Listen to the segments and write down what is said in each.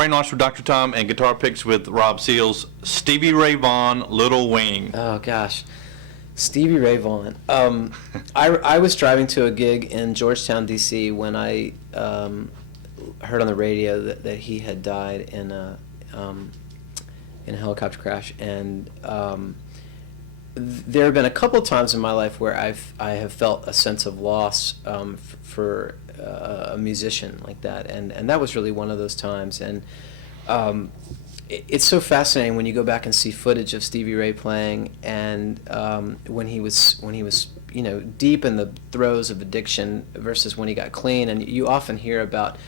Brainwash with Dr. Tom and Guitar Picks with Rob Seals. Stevie Ray Vaughan, Little Wing. Oh gosh, Stevie Ray Vaughan. I was driving to a gig in Georgetown, D.C. when I heard on the radio that he had died in a helicopter crash, and there have been a couple of times in my life where I have felt a sense of loss for a musician like that, and that was really one of those times. And it's so fascinating when you go back and see footage of Stevie Ray playing, and when he was deep in the throes of addiction versus when he got clean. And you often hear about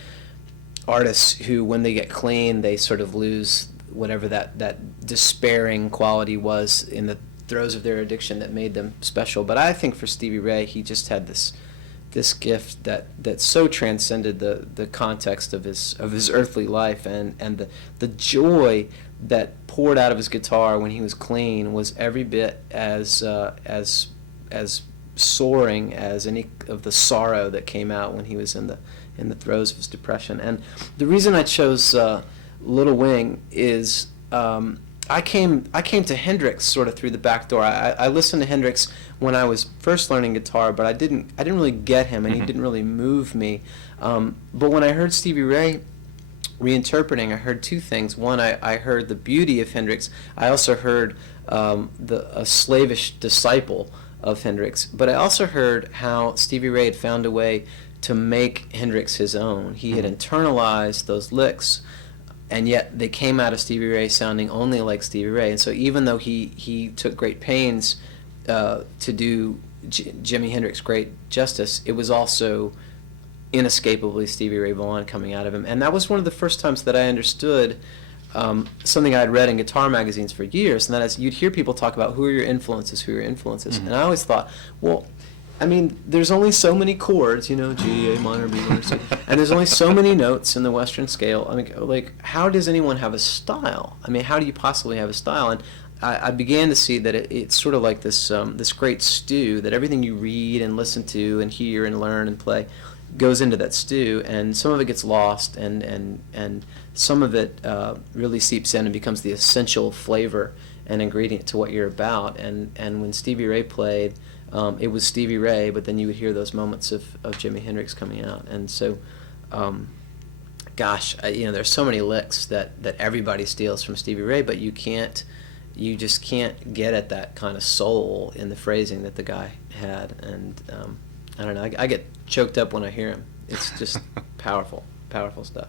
artists who, when they get clean, they sort of lose whatever that despairing quality was in the throes of their addiction that made them special. But I think for Stevie Ray, he just had this gift that so transcended the context of his earthly life, and the joy that poured out of his guitar when he was clean was every bit as soaring as any of the sorrow that came out when he was in the throes of his depression. And the reason I chose Little Wing is I came to Hendrix sort of through the back door. I listened to Hendrix when I was first learning guitar, but I didn't really get him, and he didn't really move me. But when I heard Stevie Ray reinterpreting, I heard two things. One, I heard the beauty of Hendrix. I also heard a slavish disciple of Hendrix. But I also heard how Stevie Ray had found a way to make Hendrix his own. He had internalized those licks, and yet they came out of Stevie Ray sounding only like Stevie Ray. And so even though he took great pains to do Jimi Hendrix great justice, it was also inescapably Stevie Ray Vaughan coming out of him. And that was one of the first times that I understood something I had read in guitar magazines for years, and that is you'd hear people talk about who are your influences, And I always thought, well, I mean, there's only so many chords, G, A minor, B minor, C, and there's only so many notes in the Western scale. I mean, like, how does anyone have a style? I mean, how do you possibly have a style? And I began to see that it's sort of like this great stew, that everything you read and listen to and hear and learn and play goes into that stew, and some of it gets lost, and some of it really seeps in and becomes the essential flavor and ingredient to what you're about. And when Stevie Ray played, it was Stevie Ray, but then you would hear those moments of Jimi Hendrix coming out. And so, there's so many licks that everybody steals from Stevie Ray, but you just can't get at that kind of soul in the phrasing that the guy had. And I don't know, I get choked up when I hear him. It's just powerful stuff.